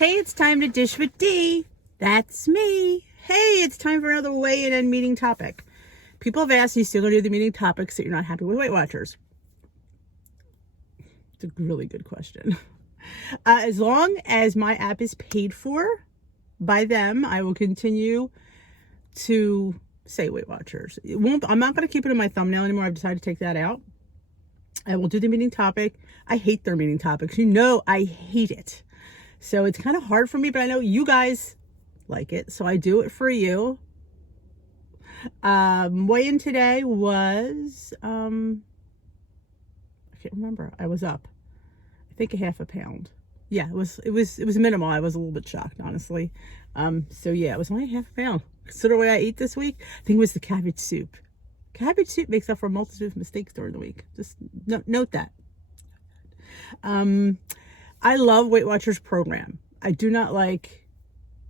Hey, it's time to dish with D. That's me. Hey, it's time for another weigh-in and meeting topic. People have asked, you still going to do the meeting topics that you're not happy with Weight Watchers? It's a really good question. As long as my app is paid for by them, I will continue to say Weight Watchers. I'm not going to keep it in my thumbnail anymore. I've decided to take that out. I will do the meeting topic. I hate their meeting topics. You know, I hate it. So it's kind of hard for me, but I know you guys like it. So I do it for you. Weigh-in today was, I can't remember. I was up, I think, a half a pound. Yeah, it was minimal. I was a little bit shocked, honestly. So yeah, it was only half a pound. Consider the way I ate this week. I think it was the cabbage soup. Cabbage soup makes up for a multitude of mistakes during the week. Just note that. I love Weight Watchers program. I do not like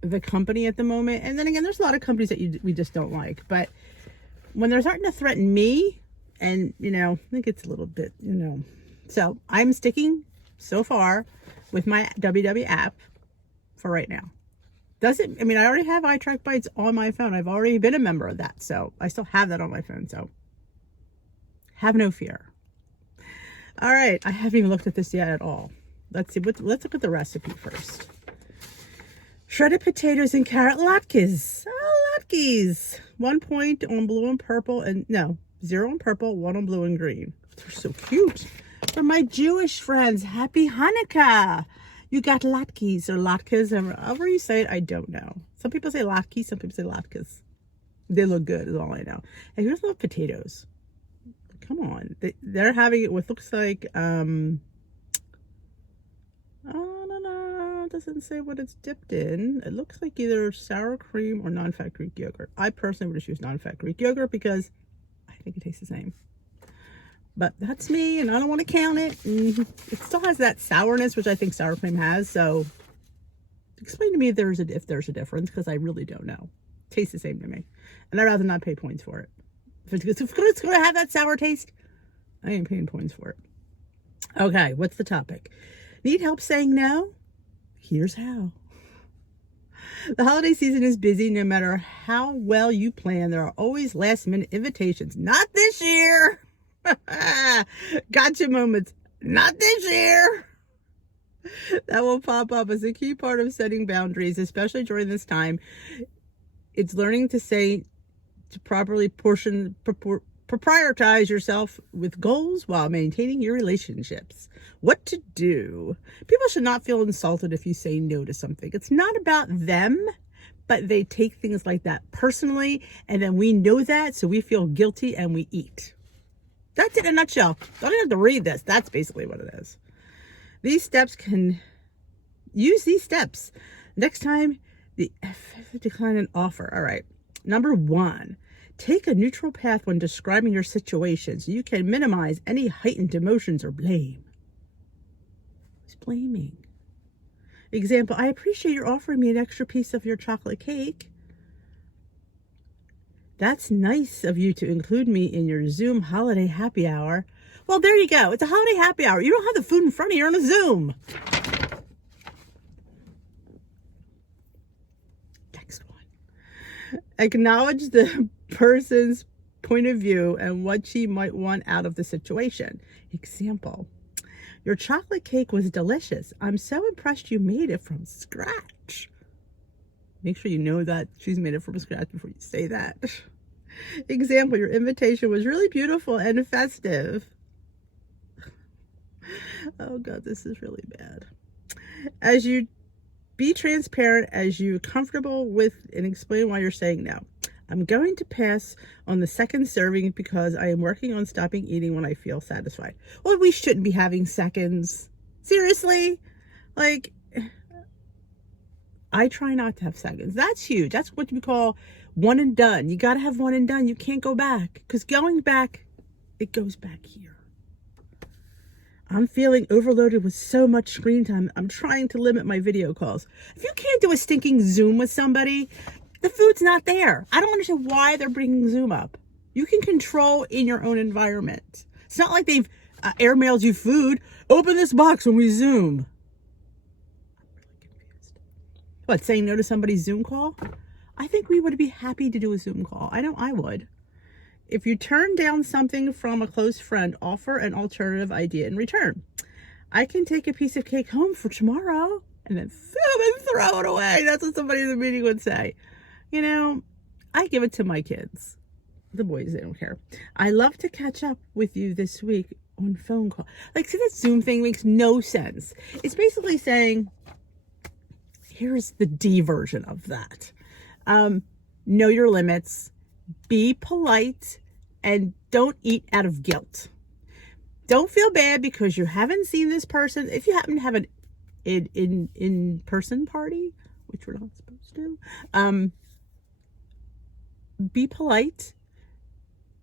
the company at the moment. And then again, there's a lot of companies that we just don't like. But when they're starting to threaten me, and, you know, I think it's a little bit, you know. So I'm sticking so far with my WW app for right now. I already have iTrack Bites on my phone. I've already been a member of that. So I still have that on my phone. So have no fear. All right. I haven't even looked at this yet at all. Let's see. Let's look at the recipe first. Shredded potatoes and carrot latkes. Oh, latkes. 1 point on blue and purple, and no, 0 on purple, 1 on blue and green. They're so cute. For my Jewish friends, happy Hanukkah. You got latkes or latkes, however you say it, I don't know. Some people say latkes, some people say latkes. They look good, is all I know. And here's love potatoes. Come on. They're having it with, looks like, it doesn't say what it's dipped in. It looks like either sour cream or non-fat Greek yogurt. I personally would just use non-fat Greek yogurt because I think it tastes the same. But that's me, and I don't want to count it. It still has that sourness, which I think sour cream has. So explain to me if there's a difference, because I really don't know. It tastes the same to me, and I'd rather not pay points for it. If it's going to have that sour taste, I ain't paying points for it. Okay, what's the topic? Need help saying no? Here's how. The holiday season is busy. No matter how well you plan, there are always last-minute invitations. Not this year. Gotcha moments. Not this year. That will pop up as a key part of setting boundaries, especially during this time. It's learning to properly prioritize yourself with goals while maintaining your relationships. What to do? People should not feel insulted if you say no to something. It's not about them, but they take things like that personally, and then we know that, so we feel guilty and we eat. That's it in a nutshell. Don't even have to read this. That's basically what it is. Use these steps next time the decline an offer. All right. Number 1, take a neutral path when describing your situation so you can minimize any heightened emotions or blame. Who's blaming? Example, I appreciate your offering me an extra piece of your chocolate cake. That's nice of you to include me in your Zoom holiday happy hour. Well, there you go. It's a holiday happy hour. You don't have the food in front of you. You're on a Zoom. Next one. Acknowledge the person's point of view and what she might want out of the situation. Example, your chocolate cake was delicious. I'm so impressed you made it from scratch. Make sure you know that she's made it from scratch before you say that. Example, your invitation was really beautiful and festive. Oh God, this is really bad. As you be transparent, as you're comfortable with, and explain why you're saying no. I'm going to pass on the second serving because I am working on stopping eating when I feel satisfied. Well, we shouldn't be having seconds. Seriously? Like, I try not to have seconds. That's huge. That's what we call one and done. You got to have one and done. You can't go back, because going back, it goes back here. I'm feeling overloaded with so much screen time. I'm trying to limit my video calls. If you can't do a stinking Zoom with somebody, the food's not there. I don't understand why they're bringing Zoom up. You can control in your own environment. It's not like they've airmailed you food. Open this box when we Zoom. I'm really confused. What, saying no to somebody's Zoom call? I think we would be happy to do a Zoom call. I know I would. If you turn down something from a close friend, offer an alternative idea in return. I can take a piece of cake home for tomorrow and then throw it away. That's what somebody in the meeting would say. You know, I give it to my kids. The boys, they don't care. I love to catch up with you this week on phone call. Like, see, that Zoom thing makes no sense. It's basically saying, here's the D version of that. Know your limits, be polite, and don't eat out of guilt. Don't feel bad because you haven't seen this person. If you happen to have an in-person party, which we're not supposed to, be polite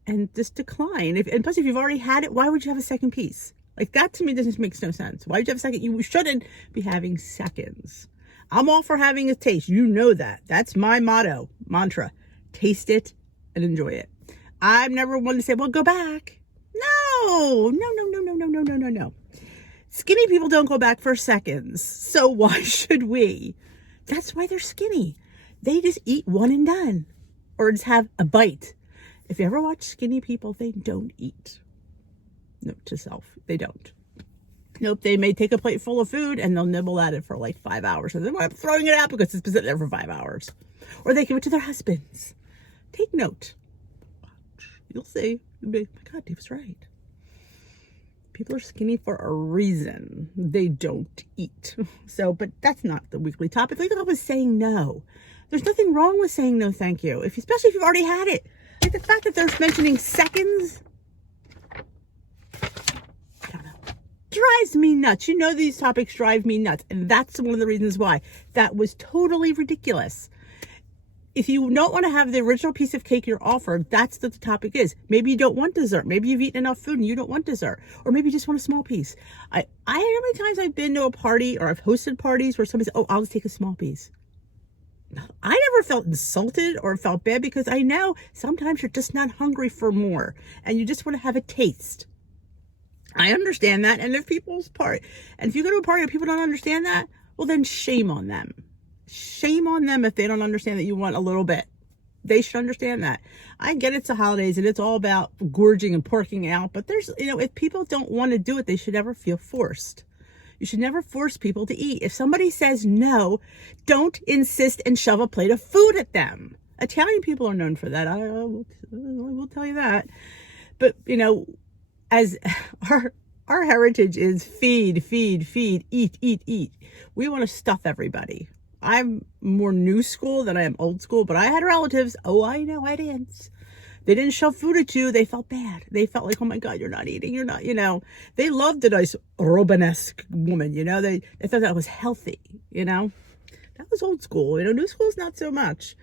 and just decline. And plus, if you've already had it, why would you have a second piece? Like, that to me doesn't make no sense. Why would you have a second? You shouldn't be having seconds. I'm all for having a taste. You know that. That's my mantra. Taste it and enjoy it. I'm never one to say, well, go back. No. Skinny people don't go back for seconds. So why should we? That's why they're skinny. They just eat one and done. Or just have a bite. If you ever watch skinny people, they don't eat. Note to self, they don't. Nope, they may take a plate full of food and they'll nibble at it for like 5 hours. And then wind up throwing it out because it's been sitting there for 5 hours. Or they give it to their husbands. Take note. Watch. You'll see. You'll be, my God, Dave's right. People are skinny for a reason. They don't eat. So, but that's not the weekly topic. The weekly topic is saying no. There's nothing wrong with saying no, thank you. Especially if you've already had it. Like the fact that they're mentioning seconds, I don't know, drives me nuts. You know, these topics drive me nuts. And that's one of the reasons why. That was totally ridiculous. If you don't want to have the original piece of cake you're offered, that's what the topic is. Maybe you don't want dessert. Maybe you've eaten enough food and you don't want dessert. Or maybe you just want a small piece. I how many times I've been to a party or I've hosted parties where somebody said, oh, I'll just take a small piece. I never felt insulted or felt bad because I know sometimes you're just not hungry for more and you just want to have a taste. I understand that. And if you go to a party and people don't understand that, well, then shame on them. Shame on them if they don't understand that you want a little bit. They should understand that. I get it's the holidays and it's all about gorging and porking out, but there's, if people don't want to do it, they should never feel forced. You should never force people to eat. If somebody says no, don't insist and shove a plate of food at them. Italian people are known for that. I will tell you that. But, as our heritage is feed, eat. We want to stuff everybody. I'm more new school than I am old school, but I had relatives. Oh, I know, I didn't. They didn't shove food at you. They felt bad. They felt like, oh my God, you're not eating. You're not, They loved a nice Romanesque woman, They thought that was healthy, That was old school. New school's not so much.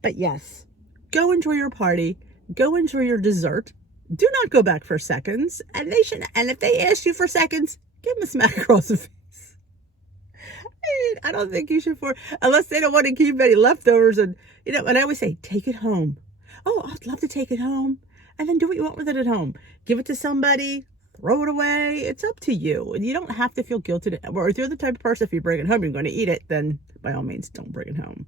But yes, go enjoy your party. Go enjoy your dessert. Do not go back for seconds. And if they ask you for seconds, give them a smack across the face. I don't think you should unless they don't want to keep any leftovers. And, and I always say, take it home. Oh, I'd love to take it home. And then do what you want with it at home. Give it to somebody. Throw it away. It's up to you. And you don't have to feel guilty. Or if you're the type of person, if you bring it home, you're going to eat it, then by all means, don't bring it home.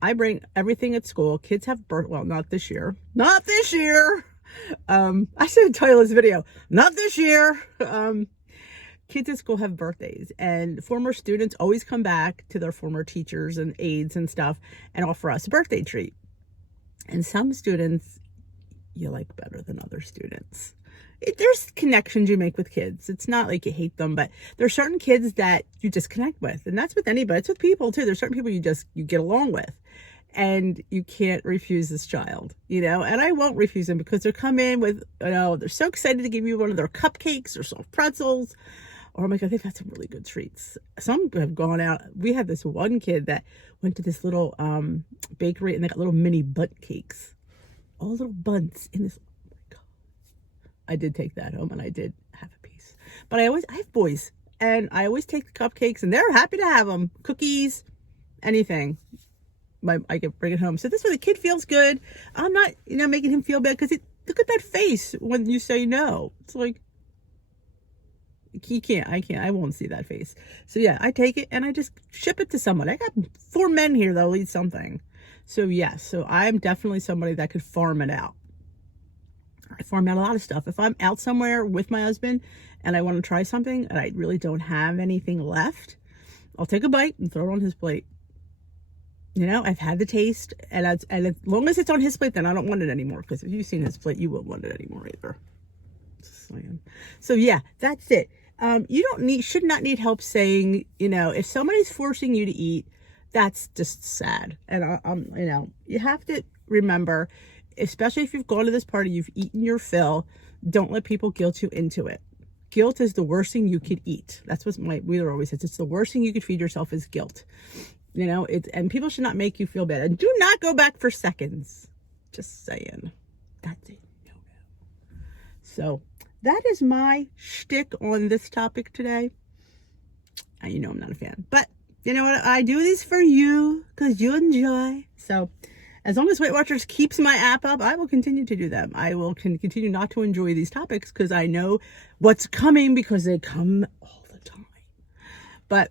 I bring everything at school. Kids have well, not this year. Not this year. I should tell you this video. Not this year. Kids at school have birthdays, and former students always come back to their former teachers and aides and stuff and offer us a birthday treat. And some students you like better than other students. There's connections you make with kids. It's not like you hate them, but there's certain kids that you just connect with. And that's with anybody. It's with people too. There's certain people you get along with. And you can't refuse this child, And I won't refuse them because they'll come in with, they're so excited to give you one of their cupcakes or soft pretzels. Or, oh my God, they've had some really good treats. Some have gone out. We had this one kid that went to this little bakery and they got little mini bunt cakes. All little bunts in this. Oh my God. I did take that home and I did have a piece. But I have boys and I always take the cupcakes and they're happy to have them. Cookies, anything. I can bring it home. So this way the kid feels good. I'm not, making him feel bad because look at that face when you say no. It's like, You can't, I won't see that face. So yeah, I take it and I just ship it to someone. I got 4 men here that'll eat something. So yes, so I'm definitely somebody that could farm it out. I farm out a lot of stuff. If I'm out somewhere with my husband and I want to try something and I really don't have anything left, I'll take a bite and throw it on his plate. You know, I've had the taste, and as long as it's on his plate, then I don't want it anymore. Because if you've seen his plate, you won't want it anymore either. Just saying. So yeah, that's it. You should not need help saying, you know, if somebody's forcing you to eat, that's just sad. And you know, you have to remember, especially if you've gone to this party, you've eaten your fill, don't let people guilt you into it. Guilt is the worst thing you could eat. That's what my leader always says. It's the worst thing you could feed yourself is guilt. You know, and people should not make you feel bad. And do not go back for seconds. Just saying. That's it. No. So that is my shtick on this topic today. You know I'm not a fan. But you know what? I do this for you because you enjoy. So as long as Weight Watchers keeps my app up, I will continue to do them. I will continue not to enjoy these topics because I know what's coming because they come all the time. But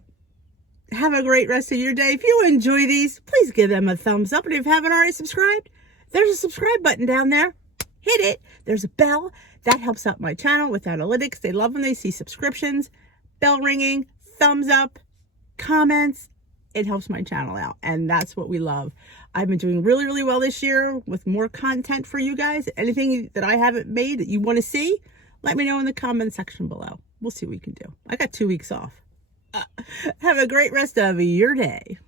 have a great rest of your day. If you enjoy these, please give them a thumbs up. And if you haven't already subscribed, there's a subscribe button down there. Hit it. There's a bell. That helps out my channel with analytics. They love when they see subscriptions, bell ringing, thumbs up, comments. It helps my channel out. And that's what we love. I've been doing really, really well this year with more content for you guys. Anything that I haven't made that you want to see, let me know in the comment section below. We'll see what we can do. I got 2 weeks off. Have a great rest of your day.